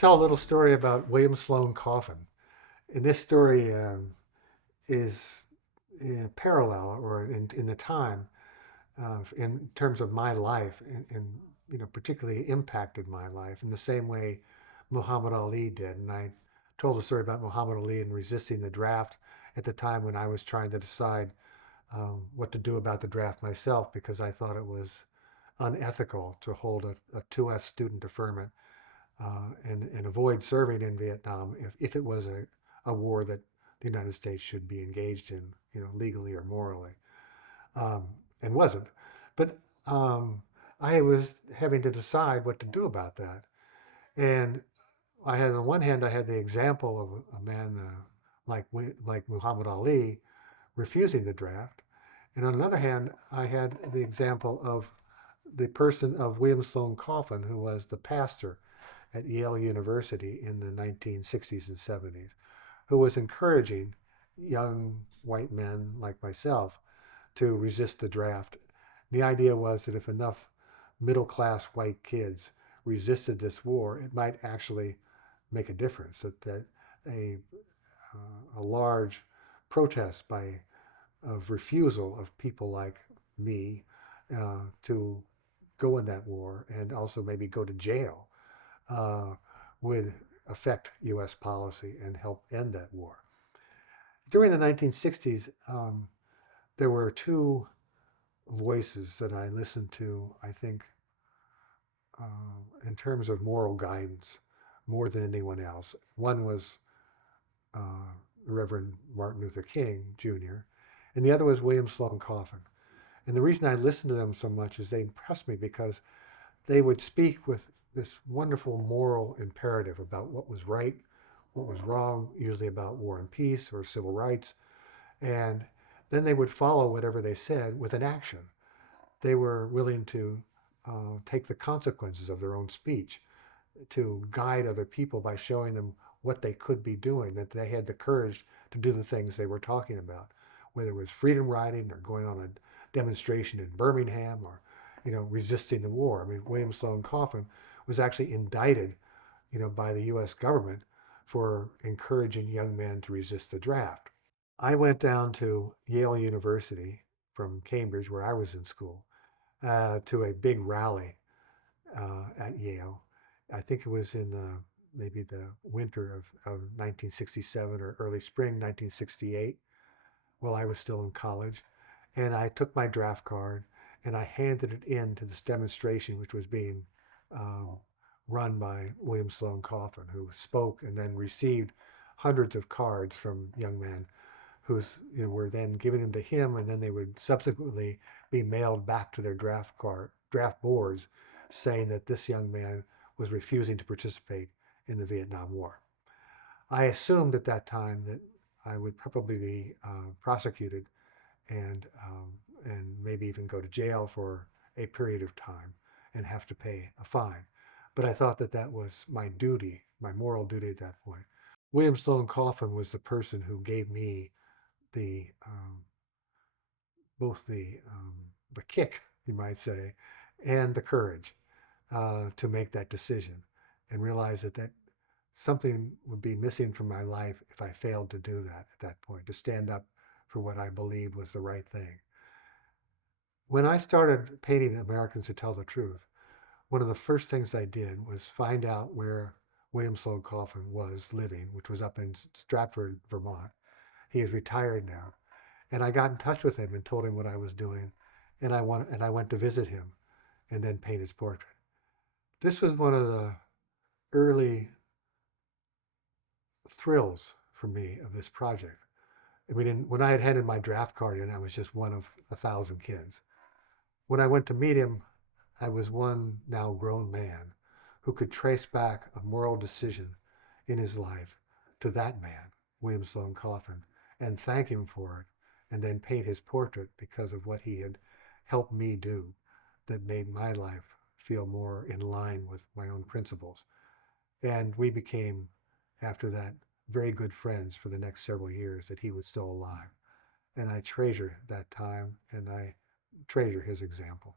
tell a little story about William Sloane Coffin. And this story is parallel or in the time in terms of my life and particularly impacted my life in the same way Muhammad Ali did. And I told a story about Muhammad Ali and resisting the draft at the time when I was trying to decide what to do about the draft myself because I thought it was unethical to hold a 2S student deferment and avoid serving in Vietnam if it was a war that the United States should be engaged in, legally or morally, um, and wasn't. But I was having to decide what to do about that. And I had, on one hand, I had the example of a man like Muhammad Ali refusing the draft. And on the other hand, I had the example of the person of William Sloane Coffin, who was the pastor at Yale University in the 1960s and 70s, who was encouraging young white men like myself to resist the draft. The idea was that if enough middle class white kids resisted this war, it might actually make a difference, that a, a large protest by of refusal of people like me to go in that war and also maybe go to jail uh, would affect U.S. policy and help end that war. During the 1960s, there were two voices that I listened to, I think, in terms of moral guidance more than anyone else. One was uh, Reverend Martin Luther King Jr., and the other was William Sloane Coffin. And the reason I listened to them so much is they impressed me because they would speak with this wonderful moral imperative about what was right, what was wrong, usually about war and peace or civil rights. And then they would follow whatever they said with an action. They were willing to take the consequences of their own speech to guide other people by showing them what they could be doing, that they had the courage to do the things they were talking about, whether it was freedom riding or going on a demonstration in Birmingham or, resisting the war. I mean, William Sloane Coffin was actually indicted, by the U.S. government for encouraging young men to resist the draft. I went down to Yale University from Cambridge, where I was in school, to a big rally at Yale. I think it was in maybe the winter of 1967 or early spring 1968 while I was still in college. And I took my draft card and I handed it in to this demonstration, which was being um, run by William Sloane Coffin, who spoke and then received hundreds of cards from young men were then given to him, and then they would subsequently be mailed back to their draft boards, saying that this young man was refusing to participate in the Vietnam War. I assumed at that time that I would probably be prosecuted and maybe even go to jail for a period of time and have to pay a fine. But I thought that that was my duty, my moral duty at that point. William Sloane Coffin was the person who gave me the both the kick, you might say, and the courage to make that decision and realize that something would be missing from my life if I failed to do that at that point, to stand up for what I believed was the right thing. When I started painting Americans Who Tell the Truth, one of the first things I did was find out where William Sloane Coffin was living, which was up in Stratford, Vermont. He is retired now. And I got in touch with him and told him what I was doing. And I went to visit him and then paint his portrait. This was one of the early thrills for me of this project. I mean, when I had handed my draft card in, I was just one of 1,000 kids. When I went to meet him, I was one now grown man who could trace back a moral decision in his life to that man, William Sloane Coffin, and thank him for it, and then paint his portrait because of what he had helped me do that made my life feel more in line with my own principles. And we became, after that, very good friends for the next several years that he was still alive. And I treasure that time and I treasure his example.